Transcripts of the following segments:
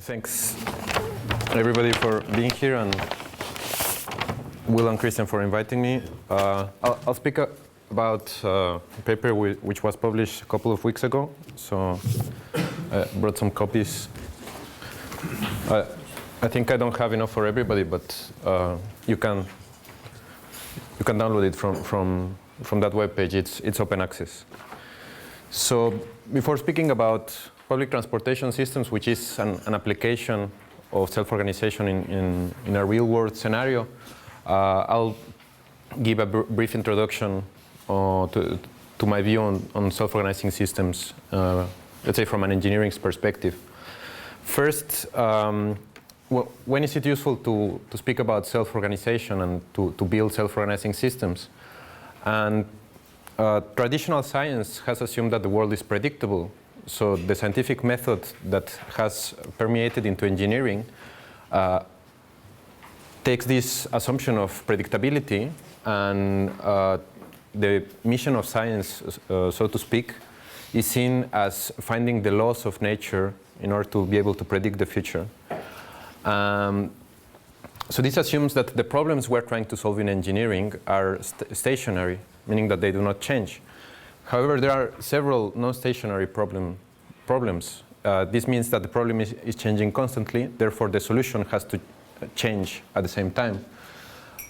Thanks, everybody, for being here, and Will and Christian for inviting me. I'll speak about a paper which was published a couple of weeks ago, so I brought some copies. I think I don't have enough for everybody, but you can download it from that webpage. It's open access. So before speaking about public transportation systems, which is an application of self-organization in a real-world scenario, I'll give a brief introduction to my view on self-organizing systems, let's say from an engineering perspective. First, when is it useful to speak about self-organization and to build self-organizing systems? And traditional science has assumed that the world is predictable. So the scientific method that has permeated into engineering takes this assumption of predictability, and the mission of science, so to speak, is seen as finding the laws of nature in order to be able to predict the future. So this assumes that the problems we're trying to solve in engineering are stationary, meaning that they do not change. However, there are several non-stationary problems. This means that the problem is changing constantly, therefore the solution has to change at the same time.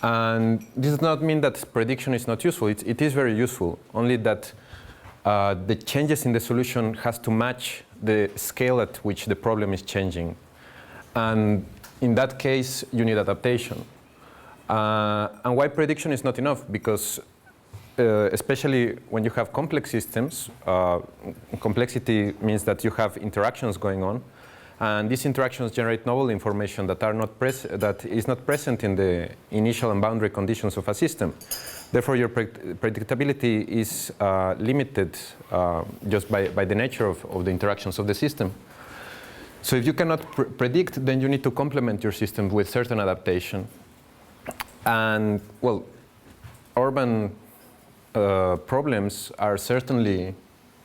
And this does not mean that prediction is not useful. It is very useful, only that the changes in the solution has to match the scale at which the problem is changing. And in that case, you need adaptation. And why prediction is not enough? Because especially when you have complex systems, complexity means that you have interactions going on, and these interactions generate novel information that is not present in the initial and boundary conditions of a system. Therefore, your predictability is limited just by the nature of the interactions of the system. So if you cannot predict, then you need to complement your system with certain adaptation. And, well, urban problems are certainly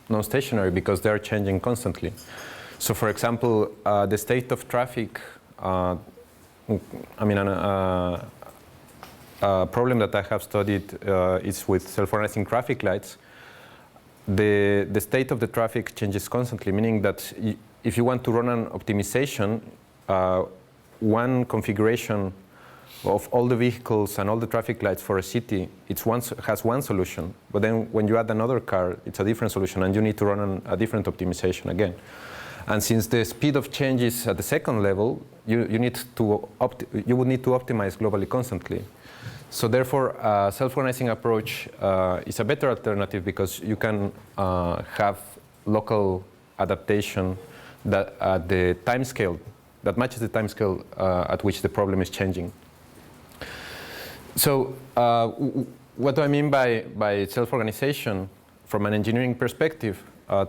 non-stationary because they are changing constantly. So, for example, the state of traffic, a problem that I have studied is with self-organizing traffic lights. The state of the traffic changes constantly, meaning that if you want to run an optimization, one configuration of all the vehicles and all the traffic lights for a city, has one solution. But then when you add another car, it's a different solution, and you need to run a different optimization again. And since the speed of change is at the second level, you would need to optimize globally constantly. So therefore, a self-organizing approach is a better alternative because you can have local adaptation that at the time scale that matches the time scale at which the problem is changing. So what do I mean by self-organization from an engineering perspective?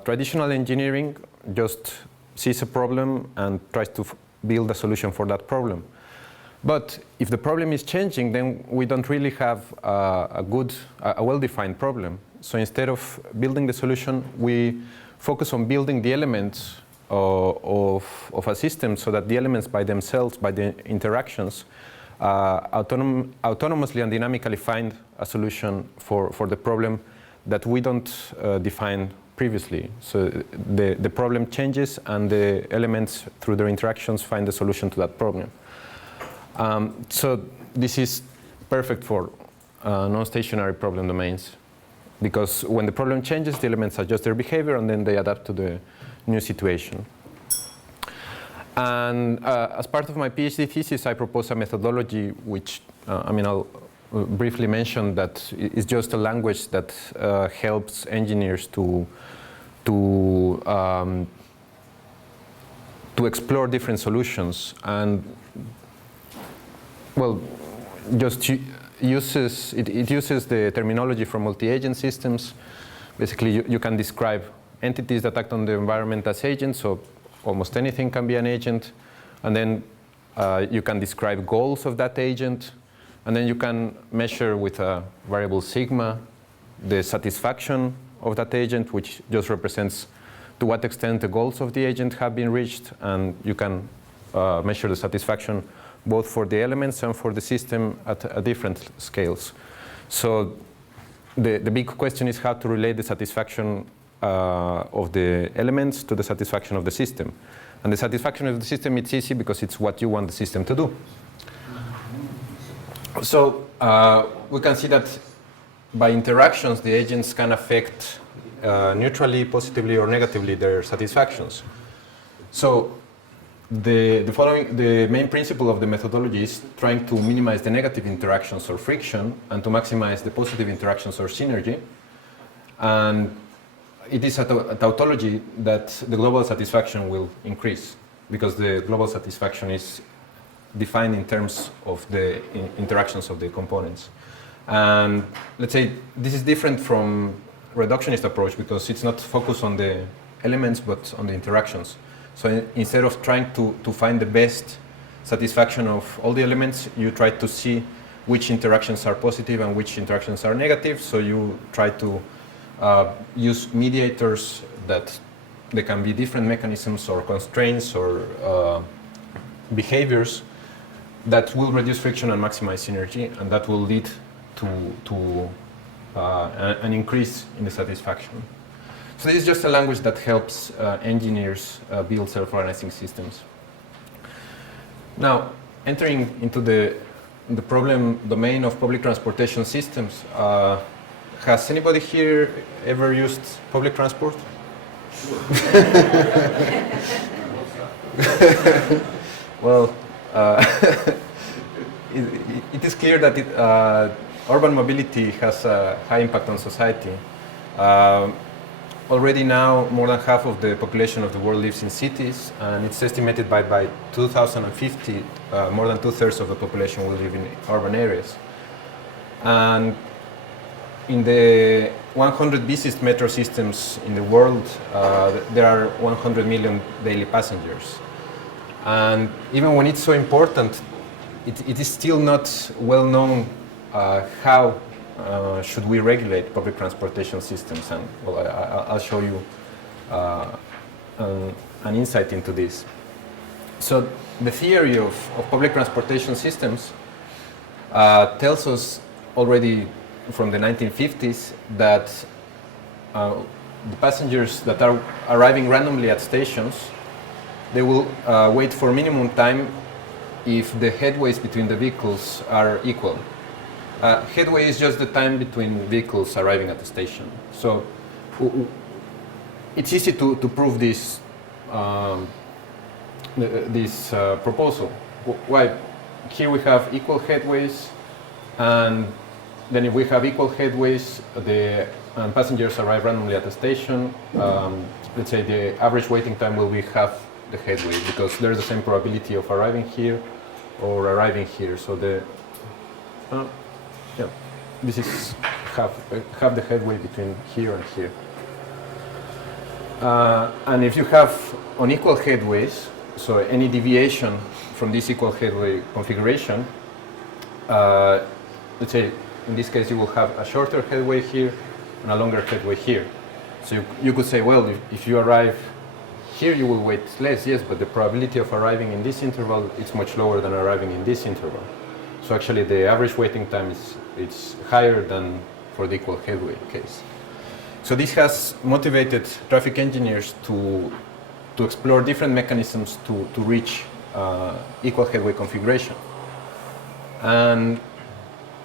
Traditional engineering just sees a problem and tries to build a solution for that problem. But if the problem is changing, then we don't really have a well-defined problem. So instead of building the solution, we focus on building the elements of a system so that the elements by themselves, by the interactions, autonomously and dynamically find a solution for the problem that we don't define previously. So the problem changes and the elements through their interactions find the solution to that problem. So this is perfect for non-stationary problem domains, because when the problem changes, the elements adjust their behavior and then they adapt to the new situation. And as part of my PhD thesis, I propose a methodology which, I'll briefly mention that is just a language that helps engineers to explore different solutions, and well, it uses the terminology from multi-agent systems. Basically, you can describe entities that act on the environment as agents, so almost anything can be an agent. And then you can describe goals of that agent. And then you can measure with a variable sigma the satisfaction of that agent, which just represents to what extent the goals of the agent have been reached. And you can measure the satisfaction both for the elements and for the system at different scales. So the big question is how to relate the satisfaction of the elements to the satisfaction of the system. And the satisfaction of the system, it's easy because it's what you want the system to do. So we can see that by interactions, the agents can affect neutrally, positively, or negatively their satisfactions. So the main principle of the methodology is trying to minimize the negative interactions or friction and to maximize the positive interactions or synergy. And it is a tautology that the global satisfaction will increase because the global satisfaction is defined in terms of the interactions of the components. And let's say this is different from reductionist approach because it's not focused on the elements but on the interactions. So instead of trying to find the best satisfaction of all the elements, you try to see which interactions are positive and which interactions are negative. So you try to use mediators that they can be different mechanisms or constraints or behaviors that will reduce friction and maximize synergy, and that will lead to an increase in the satisfaction. So this is just a language that helps engineers build self-organizing systems. Now, entering into the problem domain of public transportation systems, has anybody here ever used public transport? Sure. Well, it is clear that urban mobility has a high impact on society. Already now, more than half of the population of the world lives in cities, and it's estimated by 2050, more than 2/3 of the population will live in urban areas. And in the 100 busiest metro systems in the world, there are 100 million daily passengers. And even when it's so important, it is still not well known how should we regulate public transportation systems. And well, I'll show you an insight into this. So the theory of public transportation systems tells us already from the 1950s that the passengers that are arriving randomly at stations, they will wait for minimum time if the headways between the vehicles are equal. Headway is just the time between vehicles arriving at the station. So it's easy to prove this proposal. Why? Here we have equal headways, and then if we have equal headways, the passengers arrive randomly at the station. Let's say the average waiting time will be half the headway because there's the same probability of arriving here or arriving here. So yeah, this is half the headway between here and here. And if you have unequal headways, so any deviation from this equal headway configuration, let's say in this case you will have a shorter headway here and a longer headway here. So you could say, well, if you arrive here you will wait less, yes, but the probability of arriving in this interval is much lower than arriving in this interval. So actually the average waiting time is higher than for the equal headway case. So this has motivated traffic engineers to explore different mechanisms to reach equal headway configuration. And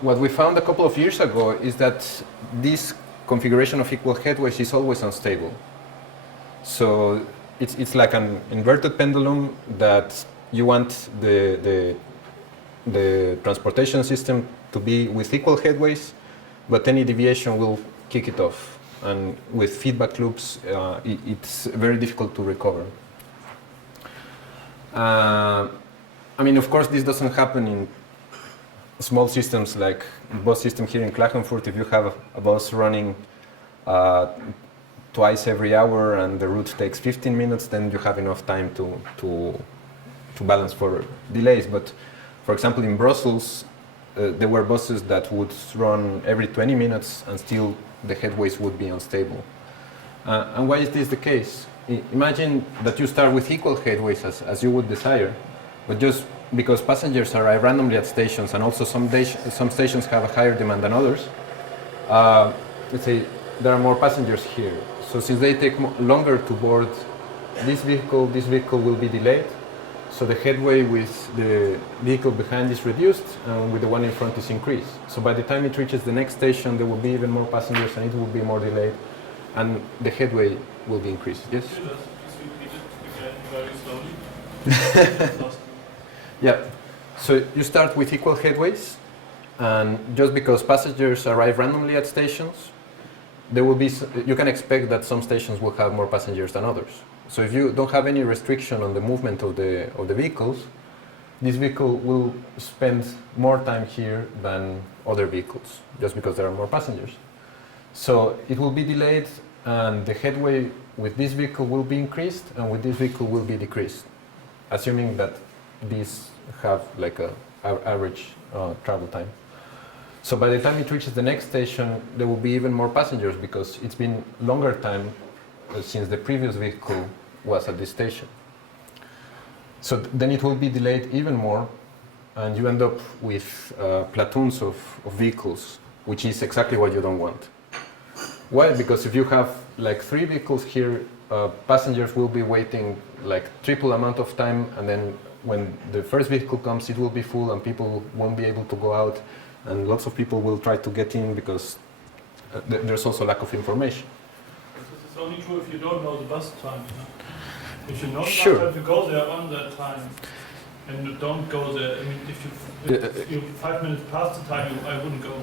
what we found a couple of years ago is that this configuration of equal headways is always unstable. So it's like an inverted pendulum that you want the transportation system to be with equal headways, but any deviation will kick it off. And with feedback loops, it's very difficult to recover. I mean, of course, this doesn't happen in small systems like the bus system here in Klagenfurt. If you have a bus running twice every hour and the route takes 15 minutes, then you have enough time to balance for delays. But for example, in Brussels, there were buses that would run every 20 minutes and still the headways would be unstable. And why is this the case? Imagine that you start with equal headways as you would desire, But just because passengers arrive randomly at stations, and also some stations have a higher demand than others, let's say there are more passengers here. So since they take longer to board this vehicle will be delayed. So the headway with the vehicle behind is reduced, and with the one in front is increased. So by the time it reaches the next station, there will be even more passengers, and it will be more delayed, and the headway will be increased. Yes? Very slowly. Yeah. So you start with equal headways, and just because passengers arrive randomly at stations, there will be, you can expect that some stations will have more passengers than others. So if you don't have any restriction on the movement of the vehicles, this vehicle will spend more time here than other vehicles, just because there are more passengers. So it will be delayed, and the headway with this vehicle will be increased, and with this vehicle will be decreased, assuming that these have like a average travel time. So by the time it reaches the next station, there will be even more passengers, because it's been longer time since the previous vehicle was at this station. So then it will be delayed even more, and you end up with platoons of vehicles, which is exactly what you don't want. Why? Because if you have like 3 vehicles here, passengers will be waiting like triple amount of time, and then when the first vehicle comes, it will be full, and people won't be able to go out, and lots of people will try to get in, because there's also lack of information. This is only true if you don't know the bus time. No? If you know Sure. that you go there on that time, and you don't go there, I mean, if you 5 minutes past the time, I wouldn't go.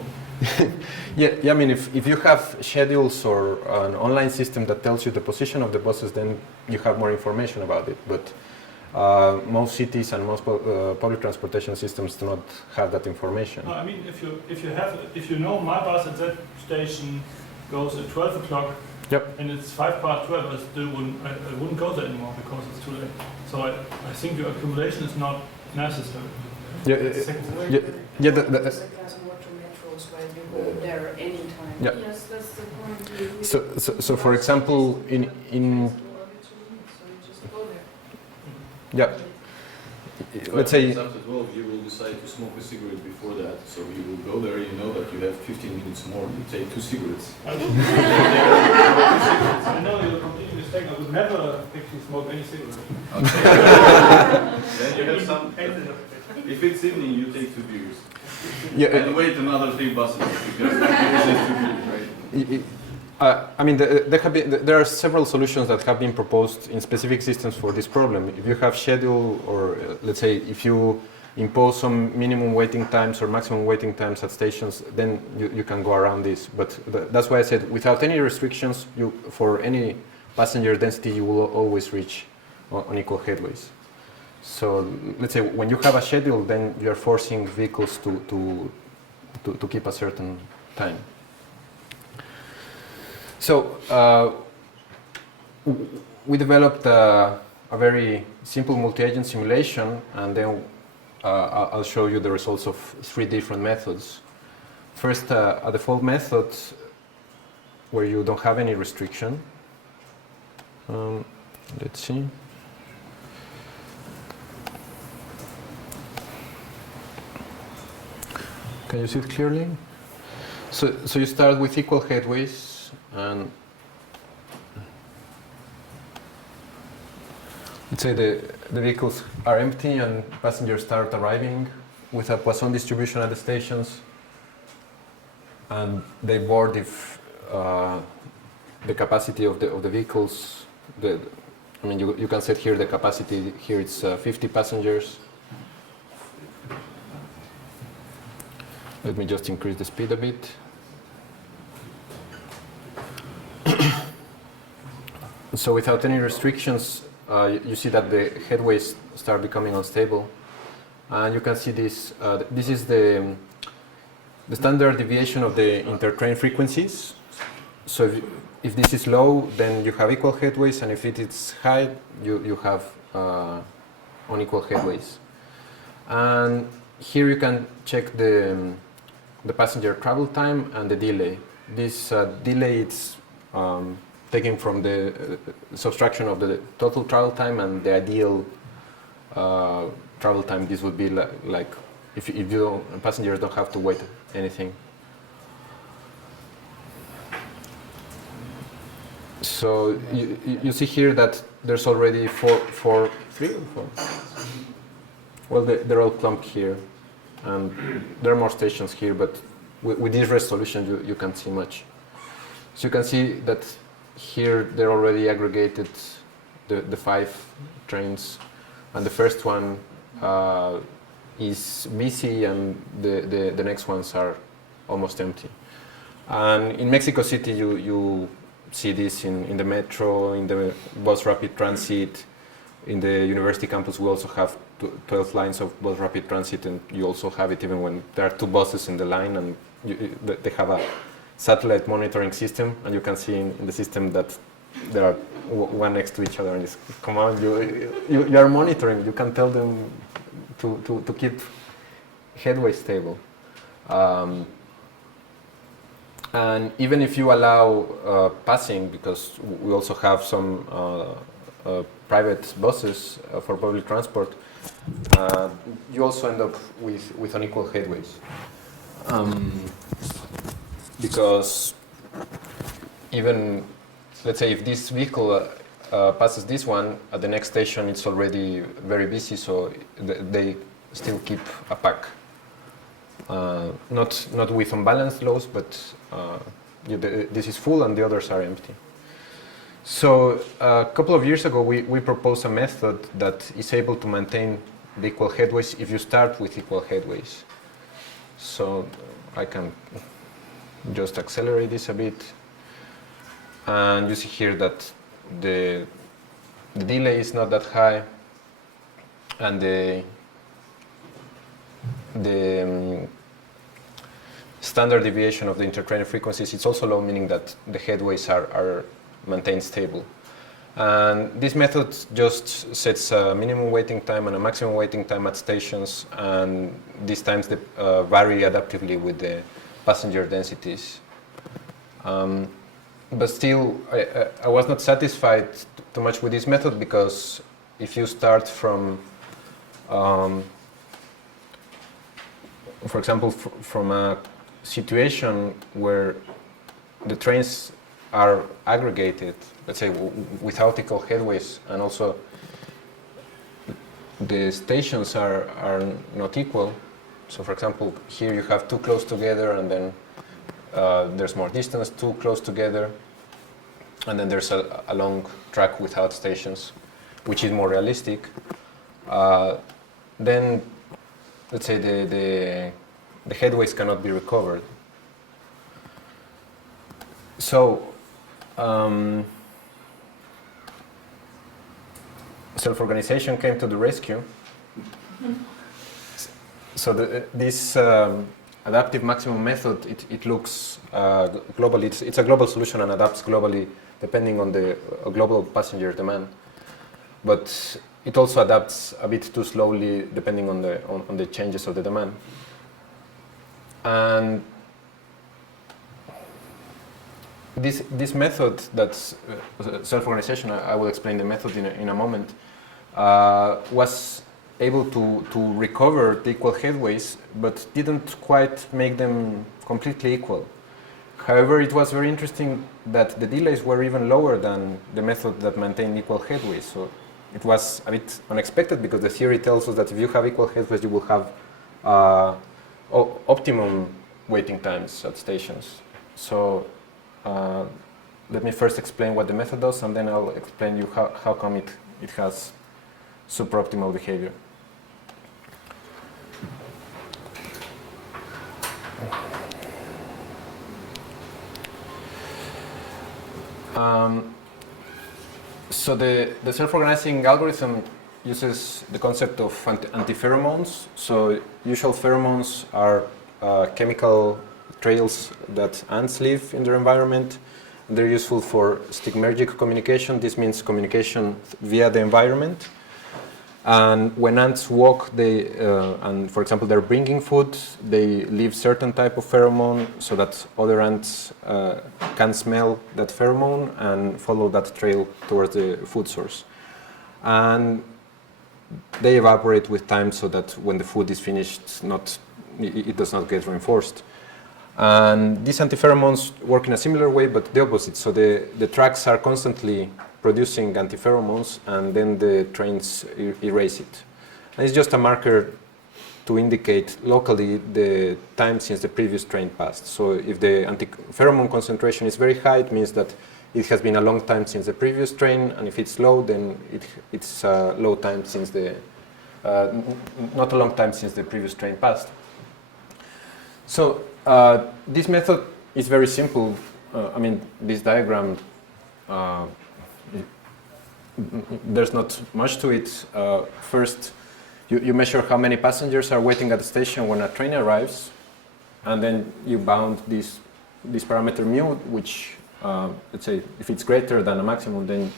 Yeah, I mean, if you have schedules or an online system that tells you the position of the buses, then you have more information about it. But most cities and most public transportation systems do not have that information. No, I mean, if you know my bus at that station goes at 12 o'clock, Yep. and it's 12:05, I wouldn't go there anymore because it's too late. So I think your accumulation is not necessary. Yeah, yeah. There's like water metros where you go there anytime. Yeah. Yes, that's the point. So for example, in So you just go there. yeah, let's say. It's up to 12, you will decide to smoke a cigarette before that, so you will go there, you know that you have 15 minutes more, you take 2 cigarettes. I know you're completely mistaken. I would never actually smoke any cigarette. Okay. Then you have some, if it's evening, you take 2 beers. Yeah, And wait another 3 buses, because it's just 2 beers, right? I mean, there are several solutions that have been proposed in specific systems for this problem. If you have schedule, or let's say if you impose some minimum waiting times or maximum waiting times at stations, then you can go around this. But that's why I said, without any restrictions, for any passenger density, you will always reach on equal headways. So let's say when you have a schedule, then you are forcing vehicles to keep a certain time. So we developed a very simple multi-agent simulation, and then I'll show you the results of 3 different methods. First, a default method where you don't have any restriction. Let's see. Can you see it clearly? So you start with equal headways, and let's say the vehicles are empty and passengers start arriving with a Poisson distribution at the stations, and they board if the capacity of the vehicles, I mean, you can set here the capacity, here it's 50 passengers. Let me just increase the speed a bit. So without any restrictions, you see that the headways start becoming unstable. And you can see this, this is the standard deviation of the intertrain frequencies. So if this is low, then you have equal headways, and if it is high, you have unequal headways. And here you can check the passenger travel time and the delay. This delay is taken from the subtraction of the total travel time and the ideal travel time, this would be like if you don't, passengers don't have to wait anything. So you see here that there's already three or four? Well, they're all clumped here, and there are more stations here, but with this resolution you can't see much. So you can see that here they're already aggregated the 5 trains, and the first one is busy, and the next ones are almost empty. And in Mexico City, you see this in the metro, in the bus rapid transit. In the university campus, we also have 12 lines of bus rapid transit, and you also have it even when there are 2 buses in the line, and they have a satellite monitoring system, and you can see in the system that there are one next to each other, and just, come on, you are monitoring. You can tell them to keep headway stable. And even if you allow passing, because we also have some private buses for public transport, you also end up with unequal headways. Because even, let's say, if this vehicle passes this one, at the next station it's already very busy, so they still keep a pack. Not with unbalanced loads, but this is full and the others are empty. So a couple of years ago, we proposed a method that is able to maintain the equal headways if you start with equal headways. So I can just accelerate this a bit. And you see here that the delay is not that high, and the standard deviation of the intertrainer frequencies is also low, meaning that the headways are maintained stable. And this method just sets a minimum waiting time and a maximum waiting time at stations, and these times vary adaptively with the passenger densities. But still, I was not satisfied too much with this method, because if you start from, for example, from a situation where the trains are aggregated, let's say without equal headways, and also the stations are not equal. So for example, here you have 2 close together, and then there's more distance, 2 close together, and then there's a long track without stations, which is more realistic. Then, let's say the headways cannot be recovered. So, self-organization came to the rescue. So this adaptive maximum method, it looks globally, it's a global solution and adapts globally depending on the global passenger demand. But it also adapts a bit too slowly depending on the changes of the demand. And this method, that's self-organization, I will explain the method in a moment, was able to recover the equal headways, but didn't quite make them completely equal. However, it was very interesting that the delays were even lower than the method that maintained equal headways. So it was a bit unexpected, because the theory tells us that if you have equal headways, you will have optimum waiting times at stations. So let me first explain what the method does, and then I'll explain you how come it has supraoptimal behavior. So the self-organizing algorithm uses the concept of antipheromones. So usual pheromones are chemical trails that ants leave in their environment. They're useful for stigmergic communication. This means communication via the environment. And when ants walk, and for example, they're bringing food, they leave certain type of pheromone so that other ants can smell that pheromone and follow that trail towards the food source. And they evaporate with time so that when the food is finished, it does not get reinforced. And these antipheromones work in a similar way, but the opposite. So the tracks are constantly producing antipheromones, and then the trains erase it. And it's just a marker to indicate locally the time since the previous train passed. So if the antipheromone concentration is very high, it means that it has been a long time since the previous train, and if it's low, then it's a low time since not a long time since the previous train passed. So this method is very simple. I mean, this diagram, there's not much to it. First, you measure how many passengers are waiting at the station when a train arrives, and then you bound this parameter mu, which, let's say, if it's greater than a maximum, then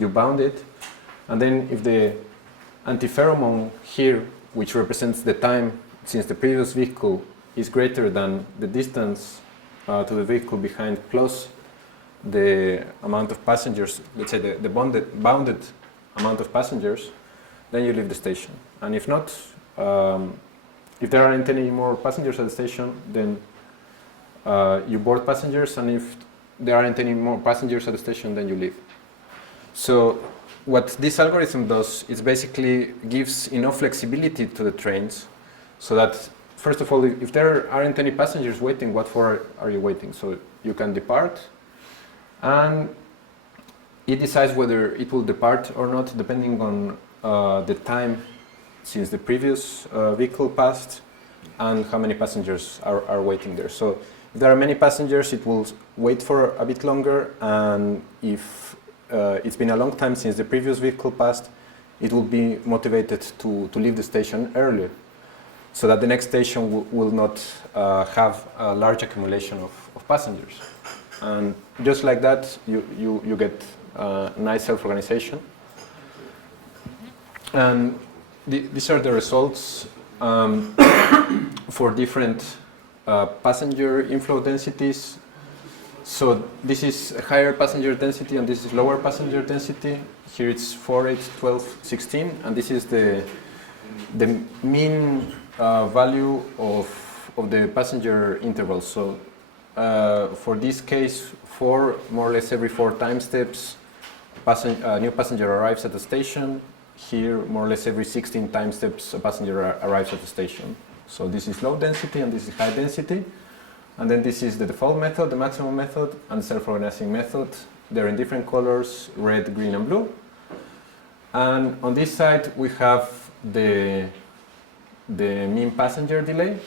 you bound it. And then if the antipheromone here, which represents the time since the previous vehicle, is greater than the distance to the vehicle behind plus the amount of passengers, let's say the bounded amount of passengers, then you leave the station. And if not, if there aren't any more passengers at the station, then you board passengers, and if there aren't any more passengers at the station, then you leave. So what this algorithm does is basically gives enough flexibility to the trains so that, first of all, if there aren't any passengers waiting, what for are you waiting? So you can depart, and it decides whether it will depart or not depending on the time since the previous vehicle passed and how many passengers are waiting there. So if there are many passengers, it will wait for a bit longer, and if it's been a long time since the previous vehicle passed, it will be motivated to leave the station earlier, so that the next station will not have a large accumulation of passengers. And just like that, you get nice self-organization. And these are the results for different passenger inflow densities. So this is higher passenger density, and this is lower passenger density. Here it's 4, 8, 12, 16, and this is the mean value of the passenger interval. So for this case, more or less every 4 time steps, new passenger arrives at the station. Here, more or less every 16 time steps, a passenger arrives at the station. So this is low density, and this is high density. And then this is the default method, the maximum method, and the self-organizing method. They're in different colors, red, green, and blue. And on this side, we have the mean passenger delay,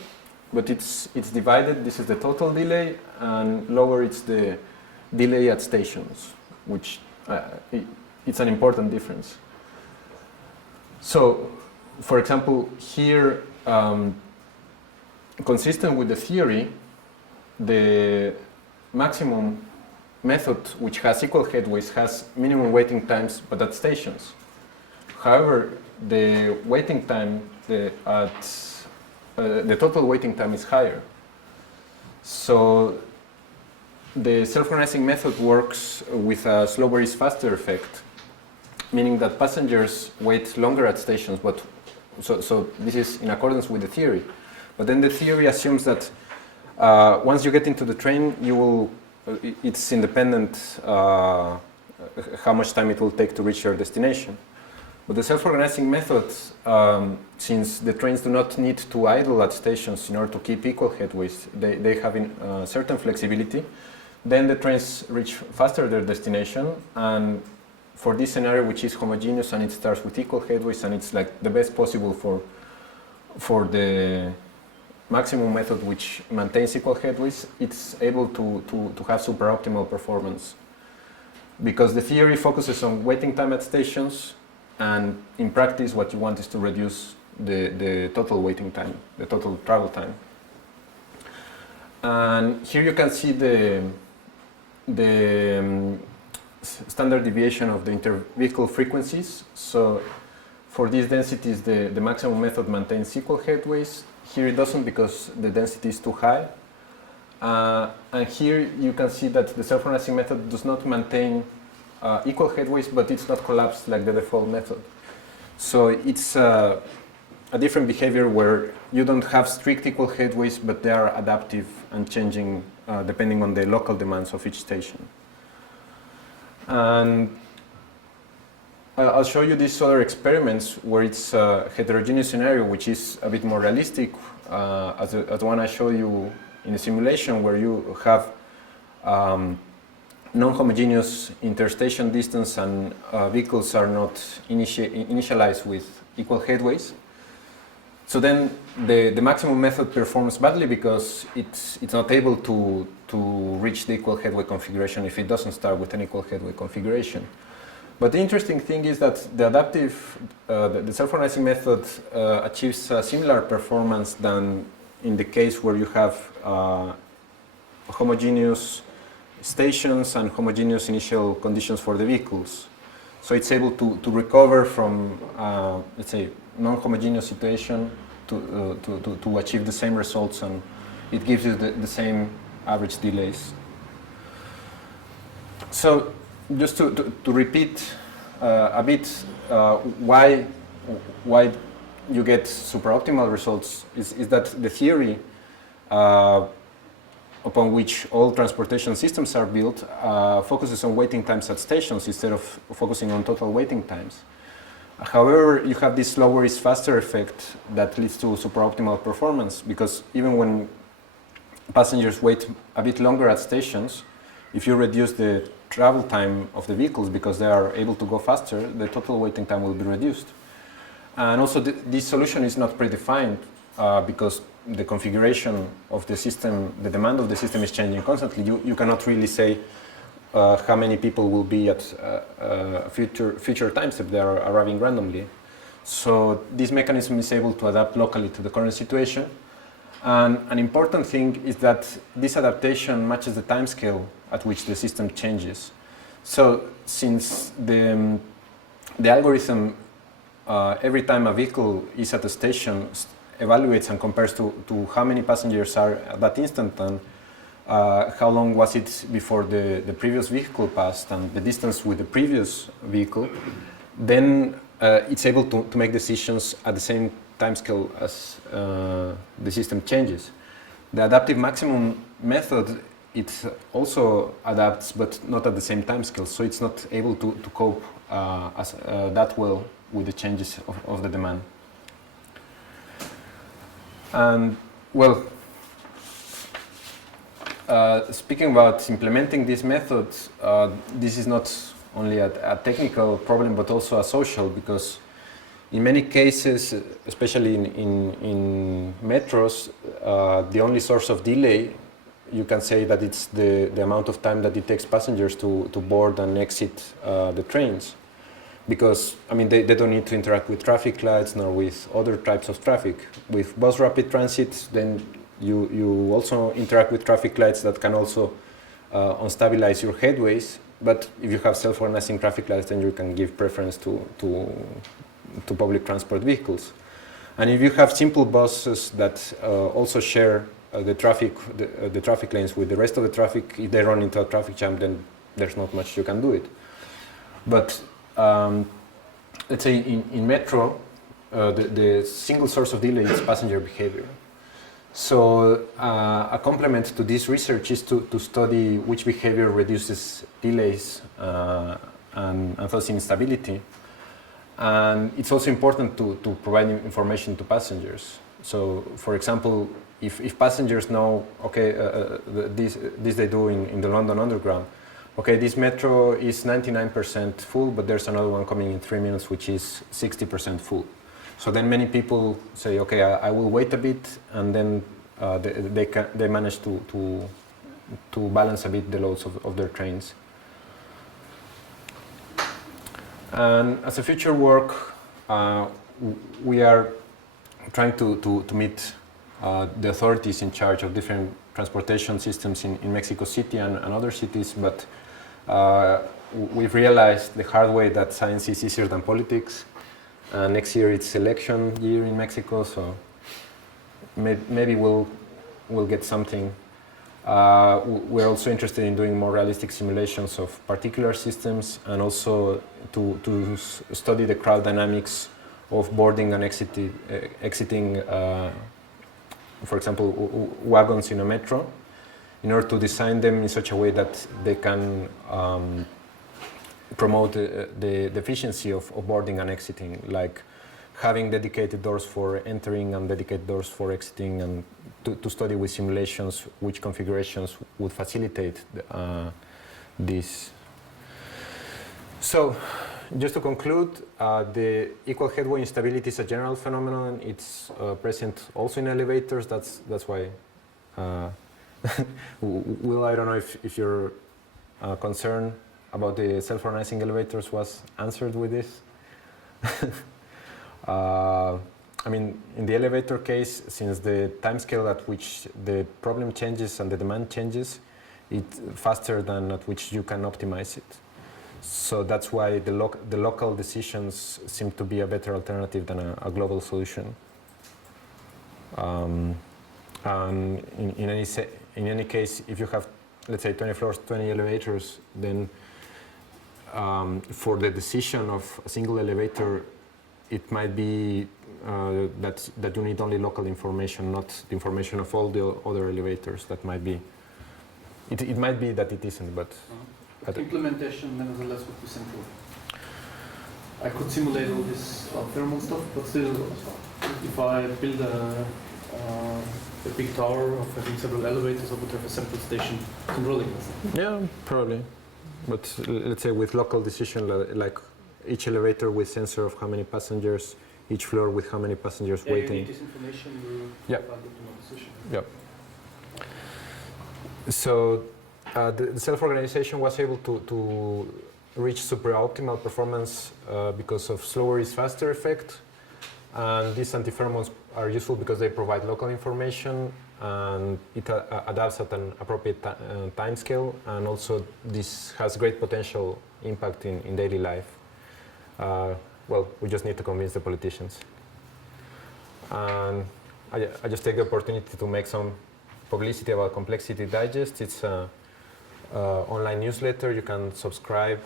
but it's divided. This is the total delay, and lower it's the delay at stations, which it's an important difference. So, for example, here, consistent with the theory, the maximum method, which has equal headways, has minimum waiting times, but at stations. However, the waiting time, the total waiting time is higher. So the self-organizing method works with a slower is faster effect, meaning that passengers wait longer at stations, but so this is in accordance with the theory. But then the theory assumes that once you get into the train, it's independent how much time it will take to reach your destination. But the self-organizing method, since the trains do not need to idle at stations in order to keep equal headways, they have certain flexibility, then the trains reach faster their destination. And for this scenario, which is homogeneous and it starts with equal headways, and it's like the best possible for the maximum method, which maintains equal headways, it's able to have supraoptimal performance. Because the theory focuses on waiting time at stations, and in practice what you want is to reduce the total waiting time, the total travel time. And here you can see the standard deviation of the inter-vehicle frequencies. So for these densities, the maximum method maintains equal headways. Here it doesn't because the density is too high. And here you can see that the self-organizing method does not maintain equal headways, but it's not collapsed like the default method. So it's a different behavior where you don't have strict equal headways, but they are adaptive and changing depending on the local demands of each station. And I'll show you these other experiments where it's a heterogeneous scenario, which is a bit more realistic, as the one I showed you in the simulation, where you have non-homogeneous interstation distance and vehicles are not initialized with equal headways. So then the maximum method performs badly because it's not able to reach the equal headway configuration if it doesn't start with an equal headway configuration. But the interesting thing is that the adaptive, the self-organizing method achieves a similar performance than in the case where you have homogeneous stations and homogeneous initial conditions for the vehicles. So it's able to recover from, let's say, non-homogeneous situation to achieve the same results, and it gives you the same average delays. So just to repeat a bit why you get supraoptimal results is that the theory upon which all transportation systems are built focuses on waiting times at stations instead of focusing on total waiting times. However, you have this slower is faster effect that leads to supraoptimal performance, because even when passengers wait a bit longer at stations, if you reduce the travel time of the vehicles because they are able to go faster, the total waiting time will be reduced. And also this solution is not predefined because the configuration of the system, the demand of the system is changing constantly. You cannot really say how many people will be at future times if they are arriving randomly. So this mechanism is able to adapt locally to the current situation. And an important thing is that this adaptation matches the timescale at which the system changes. So since the algorithm, every time a vehicle is at a station, evaluates and compares to how many passengers are at that instant and how long was it before the previous vehicle passed and the distance with the previous vehicle, then it's able to make decisions at the same timescale as the system changes. The adaptive maximum method, it also adapts, but not at the same timescale, so it's not able to cope that well with the changes of the demand. And well, speaking about implementing this method, this is not only a technical problem, but also a social, because in many cases, especially in metros, the only source of delay, you can say that it's the amount of time that it takes passengers to board and exit the trains. Because, I mean, they don't need to interact with traffic lights nor with other types of traffic. With bus rapid transit, then you also interact with traffic lights that can also unstabilize your headways. But if you have self-organizing traffic lights, then you can give preference to public transport vehicles. And if you have simple buses that also share the traffic lanes with the rest of the traffic, if they run into a traffic jam, then there's not much you can do it. But let's say in metro, the single source of delay is passenger behavior. So a complement to this research is to study which behavior reduces delays and thus instability. And it's also important to provide information to passengers. So, for example, if passengers know, okay, this they do in the London Underground, okay, this metro is 99% full, but there's another one coming in 3 minutes which is 60% full. So then many people say, okay, I will wait a bit, and then they manage to balance a bit the loads of their trains. And as a future work, we are trying to meet the authorities in charge of different transportation systems in Mexico City and other cities, but we've realized the hard way that science is easier than politics. Next year it's election year in Mexico, so maybe we'll get something. We're also interested in doing more realistic simulations of particular systems, and also to study the crowd dynamics of boarding and exiting, for example, wagons in a metro, in order to design them in such a way that they can promote the efficiency of boarding and exiting, like having dedicated doors for entering and dedicated doors for exiting, and to study with simulations which configurations would facilitate this. So, just to conclude, the equal headway instability is a general phenomenon. It's present also in elevators. That's why. Will, I don't know if your concern about the self-organizing elevators was answered with this. I mean, in the elevator case, since the time scale at which the problem changes and the demand changes, it's faster than at which you can optimize it. So that's why the local decisions seem to be a better alternative than a global solution. And in any case, if you have, let's say, 20 floors, 20 elevators, then for the decision of a single elevator, it might be that you need only local information, not the information of all the other elevators. That might be. It might be that it isn't, but. The implementation, nevertheless, would be simple. I could simulate all this thermal stuff, but still, if I build a big tower of having several elevators, I would have a central station controlling this. Yeah, probably. But let's say with local decision, like each elevator with sensor of how many passengers, each floor with how many passengers waiting. You need this information to Yep. have optimal decision. Yep. So the self-organization was able to reach supraoptimal performance because of slower is faster effect. And these antipheromones are useful because they provide local information and it adapts at an appropriate time scale. And also this has great potential impact in daily life. Well, we just need to convince the politicians. And I just take the opportunity to make some publicity about Complexity Digest. It's an online newsletter. You can subscribe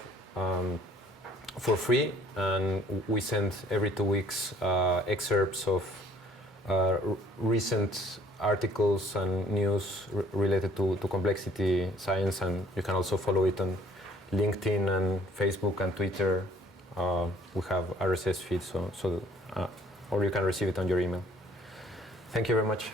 for free, and we send every 2 weeks excerpts of recent articles and news related to complexity science, and you can also follow it on LinkedIn and Facebook and Twitter. We have RSS feeds, or you can receive it on your email. Thank you very much.